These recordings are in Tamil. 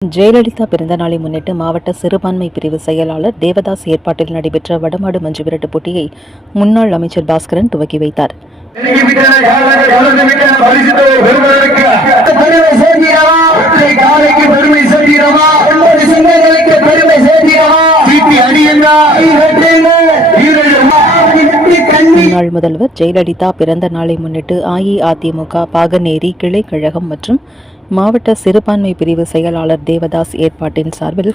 ஜெயலலிதா பிறந்த நாளை முன்னிட்டு மாவட்ட சிறுபான்மை பிரிவு செயலாளர் தேவதாஸ் ஏற்பாட்டில் நடைபெற்ற வடமாடு மஞ்சு விரட்டு போட்டியை முன்னாள் அமைச்சர் பாஸ்கரன் துவக்கி வைத்தார். முன்னாள் முதல்வர் ஜெயலலிதா பிறந்த நாளை முன்னிட்டு அஇஅதிமுக பாகநேரி கிளை கழகம் மற்றும் மாவட்ட சிறுபான்மை பிரிவு செயலாளர் தேவதாஸ் ஏற்பாட்டின் சார்பில்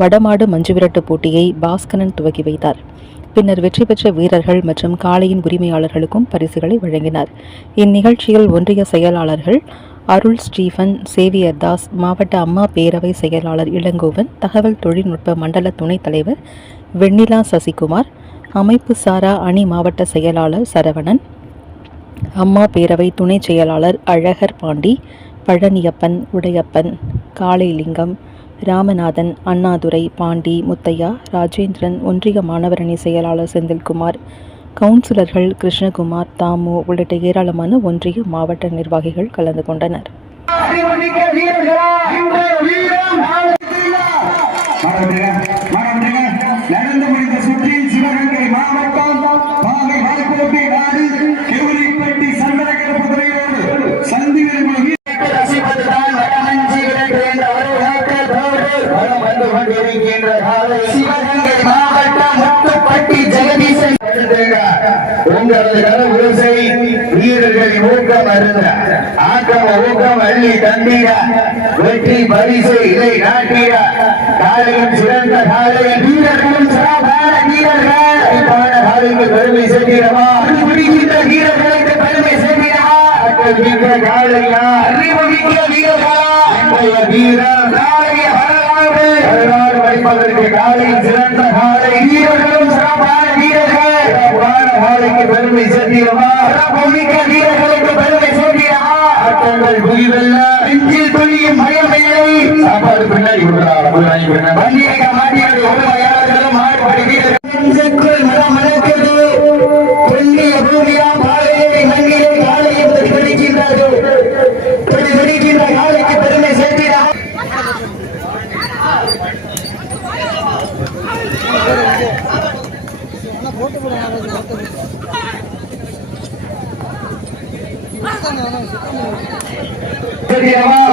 வடமாடு மஞ்சுவிரட்டு போட்டியை பாஸ்கரன் துவக்கி வைத்தார். பின்னர் வெற்றி பெற்ற வீரர்கள் மற்றும் காளையின் உரிமையாளர்களுக்கும் பரிசுகளை வழங்கினார். இந்நிகழ்ச்சியில் ஒன்றிய செயலாளர்கள் அருள் ஸ்டீஃபன் சேவியர் தாஸ் மாவட்ட அம்மா பேரவை செயலாளர் இளங்கோவன் தகவல் தொழில்நுட்ப மண்டல துணைத் தலைவர் வெண்ணிலா சசிகுமார் அமைப்பு சாரா அணி மாவட்ட செயலாளர் சரவணன் அம்மா பேரவை துணைச் செயலாளர் அழகர் பாண்டி பழனியப்பன் உடையப்பன் காளைலிங்கம் ராமநாதன் அண்ணாதுரை பாண்டி முத்தையா ராஜேந்திரன் ஒன்றிய மாணவரணி செயலாளர் செந்தில்குமார் கவுன்சிலர்கள் கிருஷ்ணகுமார் தாமு உள்ளிட்ட ஏராளமான ஒன்றிய மாவட்ட நிர்வாகிகள் கலந்து கொண்டனர். வீரர்களா வந்து கொண்டிருக்கின்ற காலை சிவகங்கை மாவட்டம் முத்துப்பட்டி ஜெகதீசன் உங்களது கரவுசை வீரர்களின் ஊக்கம் அருந்த ஆக்கம் ஊக்கம் அள்ளி தந்திட வெற்றி பரிசு இதை நாட்டிட காலையும் சிறந்த காலை வீரர்களும் சிறப்பான வீரர்கள். காலைக்கு பெருமை சேர்க்கிறவா வீரர்களுக்கு பெருமை சேர்க்கிறவா காலையா? அறிவு வீரர்கள்? இன்றைய வீரர் நாளைய வரலாறு வரலாறு வைப்பதற்கு காலையில் சிறந்த காலை. வீரர்களும் சிறப்பான வீரர்கள். சிறப்பான காலைக்கு பெருமை சேர்க்கிறவா சிறப்பு மிக்க வீரர்களுக்கு பெருமை சேர்க்கிறவா ஆட்டங்கள் புரிவல்ல நெஞ்சில் துணியும் பயமில்லை சாப்பாடு பின்னாடி கொடுக்குறாங்க பின்னாடி பின்னாடி வண்டியை மாட்டியது உண்மையாளர்களும்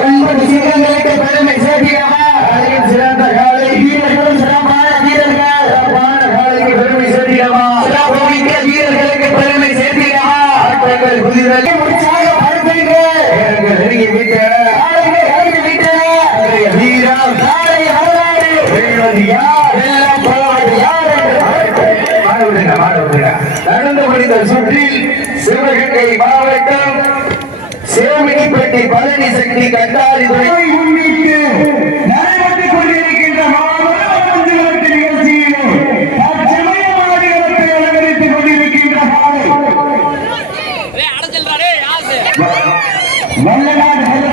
ஒன்பது சிங்கங்களுக்கு பெருமை சேர்க்கிறவா காலையில் சிறந்த காலை வீரர்களும் சிறப்பான வீரர்கள். சிறப்பான காலைக்கு பெருமை சேர்க்கிறவா சிறப்புமிக்க வீரர்களுக்கு பெருமை சேர்க்கிறவா ஆட்டங்கள் புதிதாக உற்சாகப்படுத்துங்க வீரர்கள் நெருங்கி விட்டன காலைகள் யார்? சுற்றில் சிவகங்கை மாவட்டம் சேமினிப்பட்டி பழனி சக்தி கண்டாரிதுறை முன்னிட்டு நடைபெற்றுக் கொண்டிருக்கின்ற நிகழ்ச்சியில் அலங்கரித்துக் கொண்டிருக்கின்ற வல்லநாடு